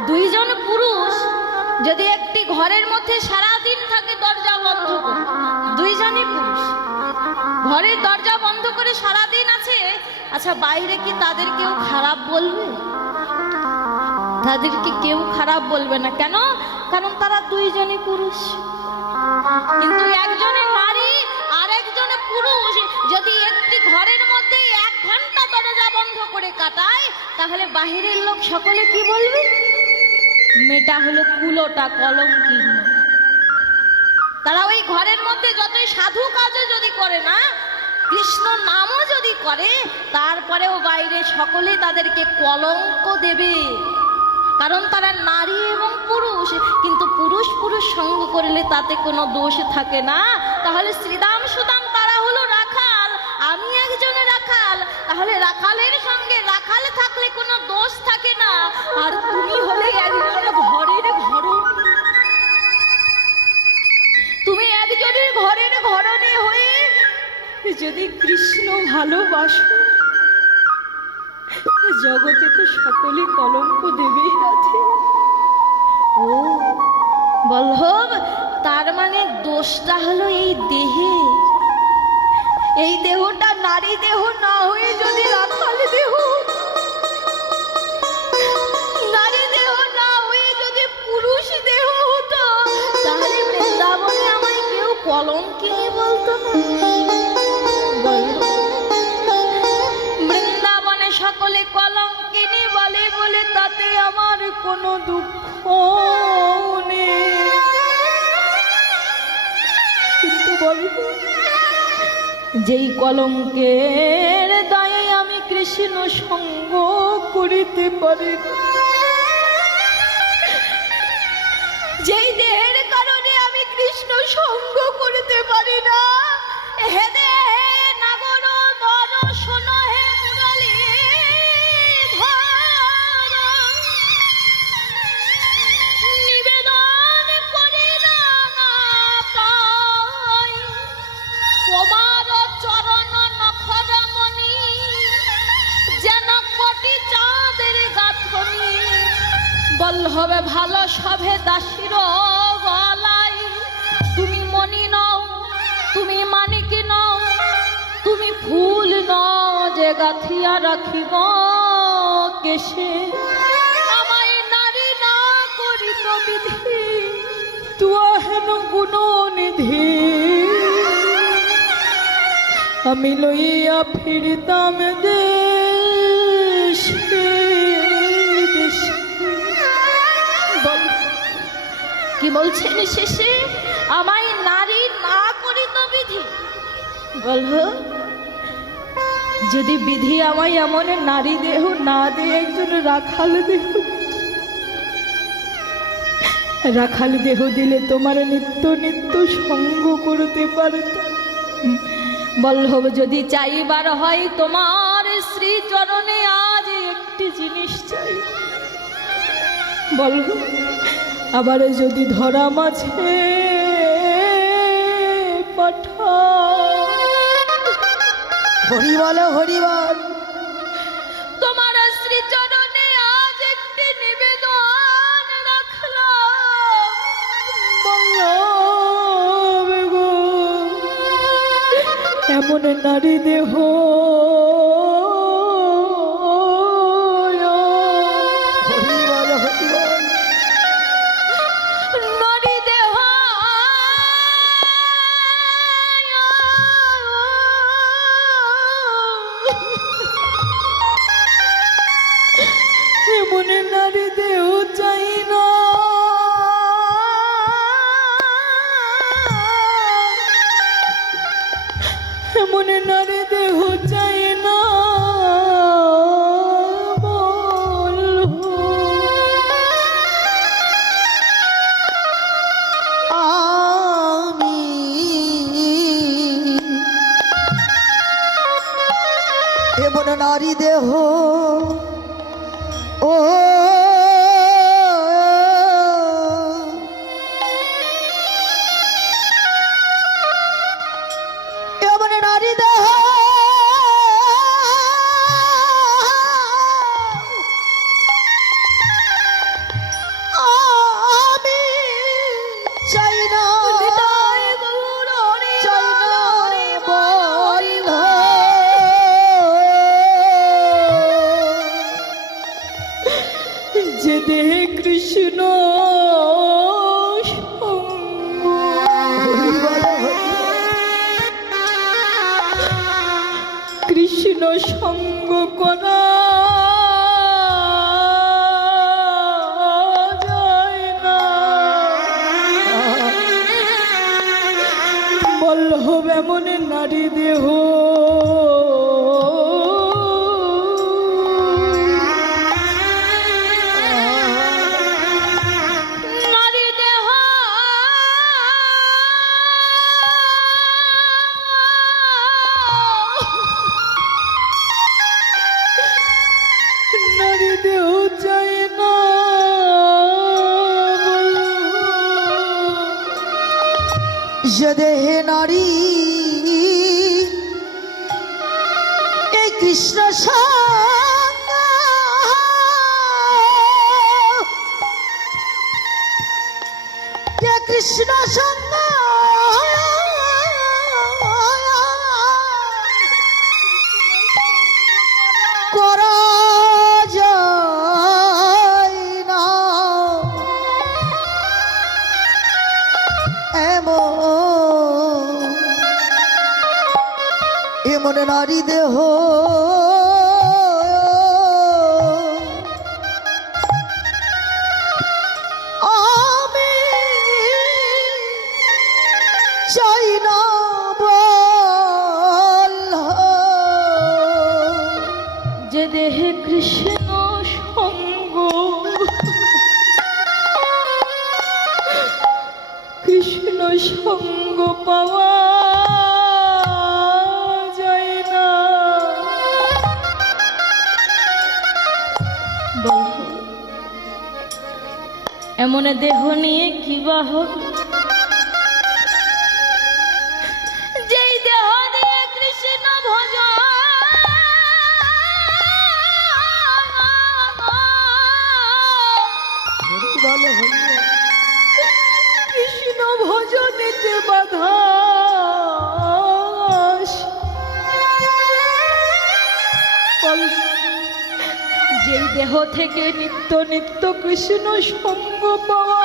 দুইজন পুরুষ, যদি একটি ঘরের মধ্যে সারা দিন থাকে, দরজা বন্ধ করে। দুইজনই পুরুষ। ঘরের দরজা বন্ধ করে সারা দিন আছে? আচ্ছা বাইরে কি তাদের কেউ খারাপ বলবে? তাদেরকে কেউ খারাপ বলবে না? কেন? কারণ তারা দুইজনই পুরুষ। কিন্তু একজনে নারী আর একজনে পুরুষ। যদি একটি ঘরের মধ্যে এক ঘণ্টা দরজা বন্ধ করে কাটায়, তাহলে বাহিরের লোক সকলে কি বলবে? মেয়েটা হলো কুলোটা, কলঙ্কিনী। তারা ওই ঘরের মধ্যে যতই সাধু কাজও যদি করে না, কৃষ্ণ নামও যদি করে, তারপরেও বাইরে সকলে তাদেরকে কলঙ্ক দেবে। কারণ তারা নারী এবং পুরুষ, কিন্তু পুরুষ পুরুষ সঙ্গ করলে তাতে কোনো দোষ থাকে না। তাহলে শ্রীদাম সুদাম তারা হলো রাখাল, আমি একজনে রাখাল। তাহলে রাখালের সঙ্গে রাখাল থাকলে কোনো ভালোবাসো জগতে তো সকলে কলঙ্ক দেবেই রাধে। ও, বল্লভ, তার মানে দোষটা হলো এই দেহে। এই দেহটা নারী দেহ না হয়ে যদি রাখাল দেহ। কলঙ্কের দায়ে আমি কৃষ্ণ সঙ্গ করিতে পারি। যেই দেহের কারণে আমি কৃষ্ণ সঙ্গ করিতে পারি না হে বল্লভে ভালো সভে দাসির গলাই। তুমি মনি নও, তুমি মানিক নও, তুমি ফুল নও যে গাথিয়া রাখিব কেশে। আমায় নারী না করিত বিধি, তুয়া হেন গুণ নিধি আমি লইয়া ফিরতাম দেশে কি বলছেন শেষে? আমায় নারী না করিত বিধি। বলহ, যদি বিধি আমায় এমন নারী দেহ না দে একজন রাখাল দেহ? রাখাল দেহ দিলে তোমার নিত্য নিত্য সঙ্গ করতে পারতাম। বল্লভ যদি চাইবার হয় তোমার শ্রী চরণে আজ একটি জিনিস চাই। বলব আবার যদি ধরা মাঝে পাঠা হরি বল তোমার শ্রী চরণে আজ একটি নিবেদন রাখলাম। এমন নারী দেহ এমন নারী দেহ চাই না। নারী দেহ নারী দেহ সঙ্গ করা কৃষ্ণ সঙ্গ। এমন নারী দেহ বল্লভ। যে দেহে কৃষ্ণ সঙ্গ কৃষ্ণ সঙ্গ পাওয়া যায় না। এমন দেহ নিয়ে কি বা দেহ থেকে নিত্য নিত্য কৃষ্ণ সঙ্গ পাওয়া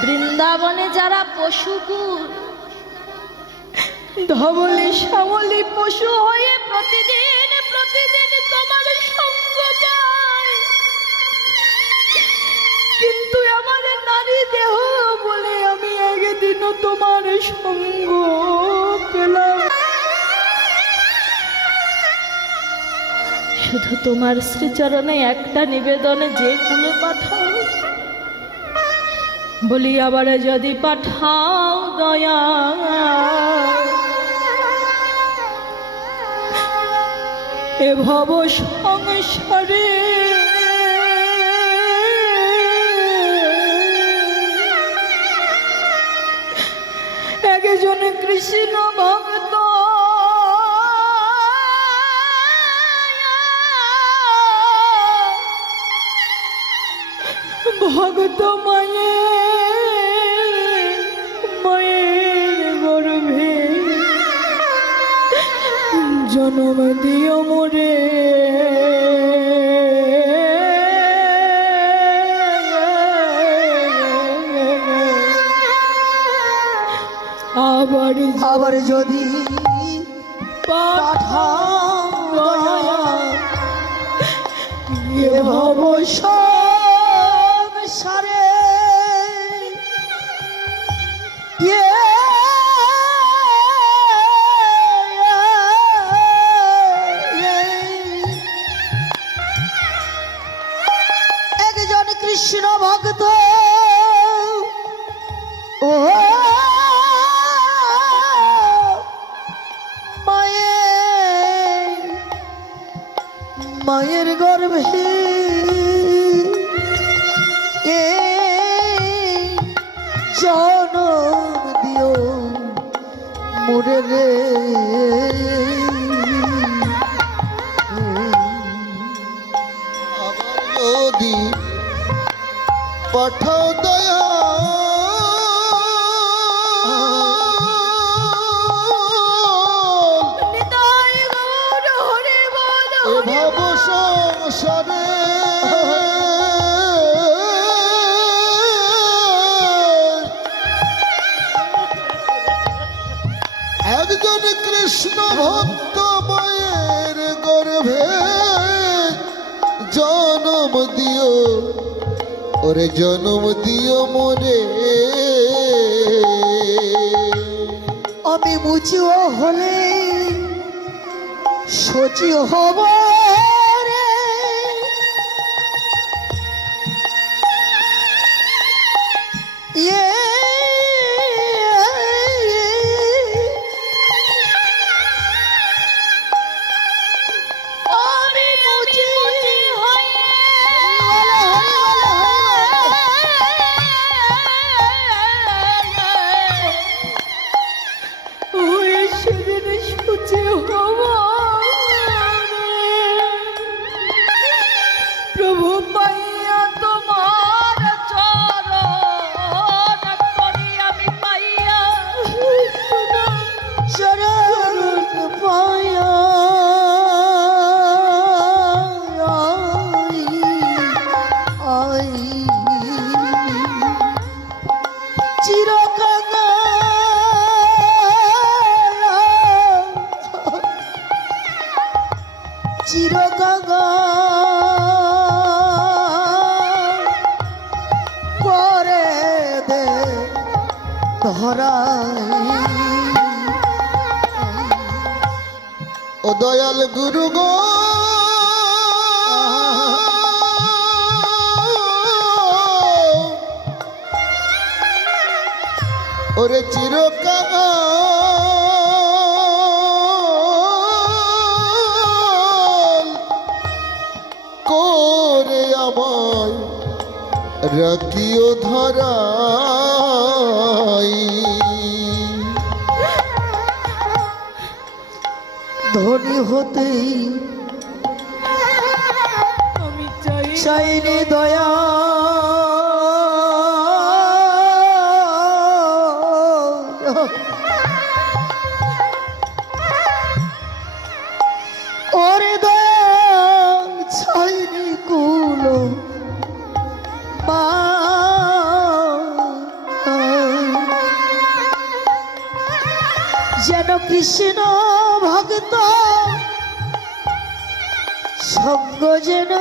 বৃন্দাবনে যারা পশুকুল ধবলি শ্যামলি পশু হয়ে প্রতিদিন প্রতিদিন তোমার সঙ্গ পায়। কিন্তু আমার নারী দেহ বলে আমি একদিনও তোমার সঙ্গ পেলাম শুধু তোমার শ্রীচরণে একটা নিবেদনে যে কুলে পাঠাও। বলি আবার যদি পাঠাও দয়া। এ ভব সংসারে একজন কৃষ্ণ ভক্ত আবার যদি পাঠা ভব সংসারে মায়ের গর্ভে ওরে জন্ম দিও মোরে আমি মুচিও হলে সচিও হব। দয়াল গুরু গো। ওরে চিরকাল করে আমায় ধরাই ধনী হতেই আমি চাই চাইনি দয়া। ওরে দয়া কুলো মা যেন কৃষ্ণ যেন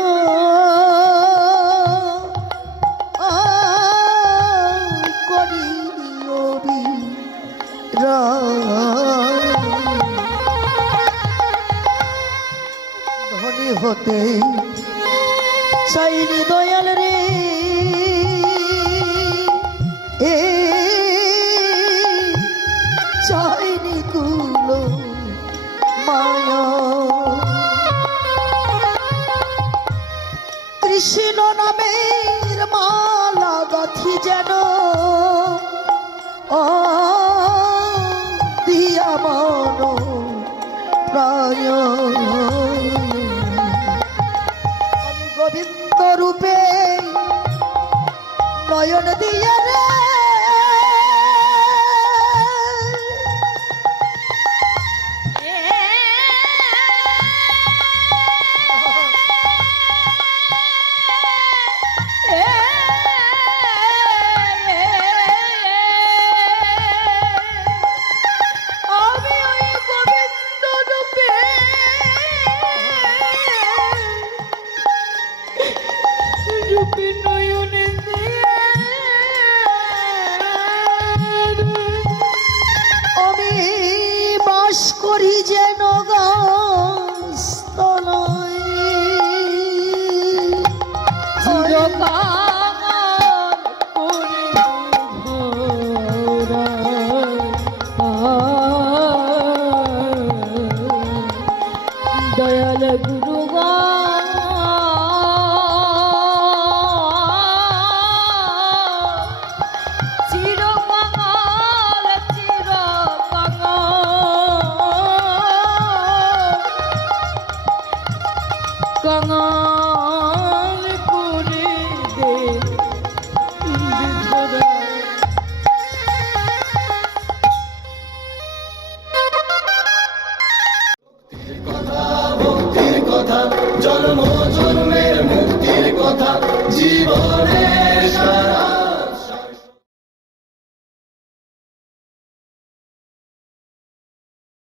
কৃষ্ণ নামের মালা গাথি যেন ও দিয়া মন প্রায় গোবিন্দ রূপে নয়ন দিয়ে রে 刚刚